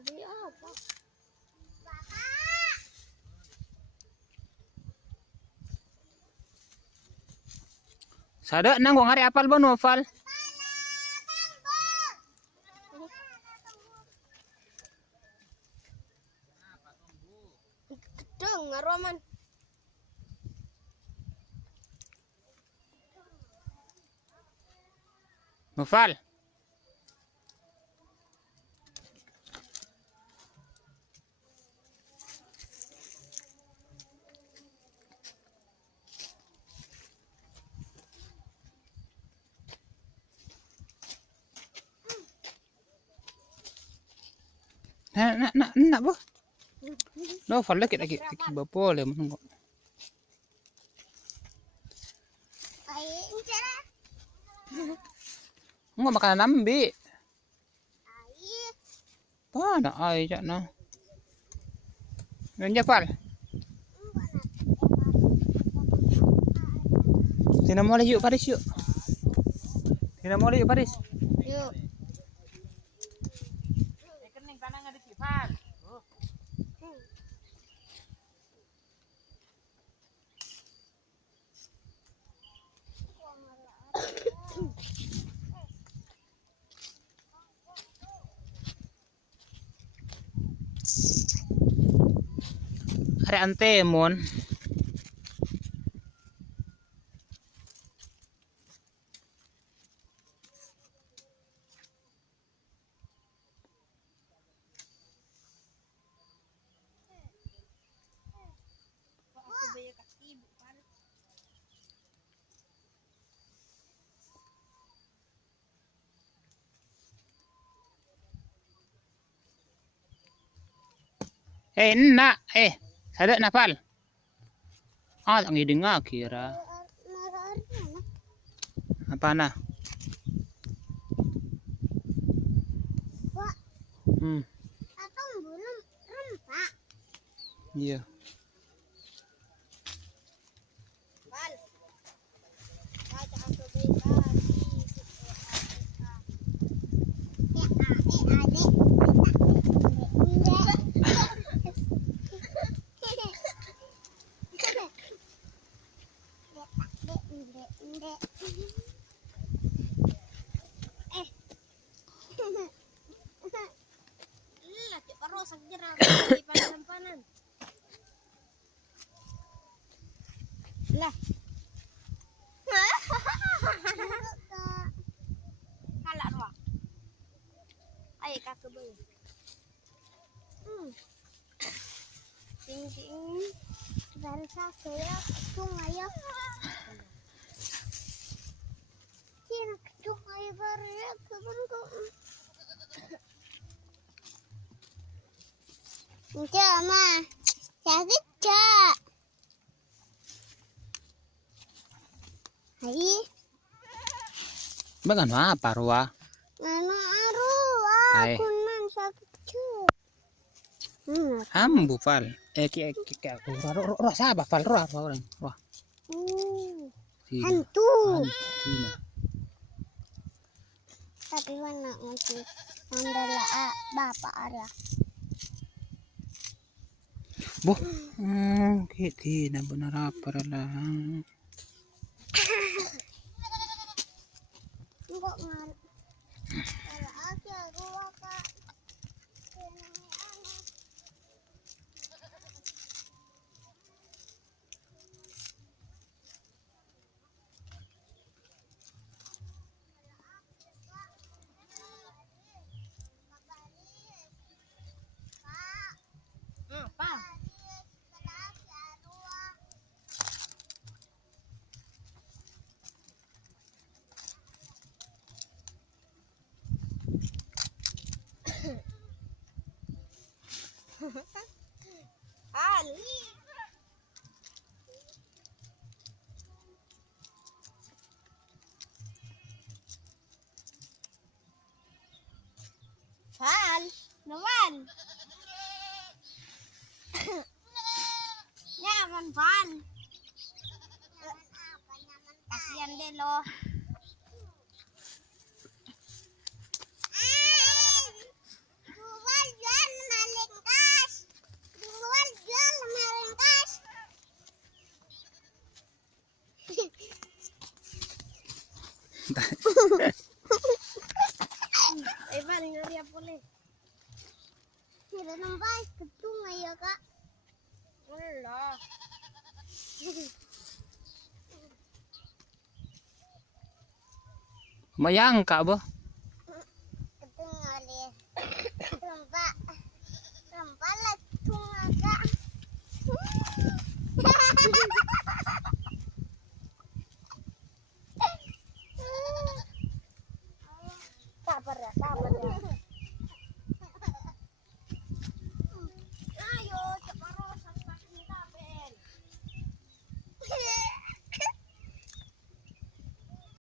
Beli apa? Sada nang kong hari apal ba no apal? Gedeng ngaroman. Nofal. Nak bu. No fal lagi bapo le mun. Nggak makan nambi. Pana ay jak na. Nanya fal. Tina mo yuk Paris yuk. Tina mo yuk Paris. Yuk. Kening tanah ada sifat. Hari antemon. Nak, sada napal. Ah, ang iding nga kira. Apa na? Atong belum rempak. Iya. Bal. Baca aku beli lah. Kalah ruang. Ayo kakak beli. Ting. Bangsa saya ketung ayo. Cina ketung ayo baru kebentuk. Enggak mah. Sakit cak. Hai. Bagan apa ruah? Nano arwah. Kunan sakit cak. Ambu fal. Ki aku roh saba fal roh orang. Roh. Hantu. Tina. Tapi mana untuk mandala bapak ada. Bu. Tina benar apa lah. Enggak ngar. Kalau aku ruah kak. Apa? Ali. Van. Kasihan deh lo. Jual jual melingkas. Jual jual melingkas. Evan nyari apa nih? Tidak nampak ketung ya kak. Allah. Mayang kak boh.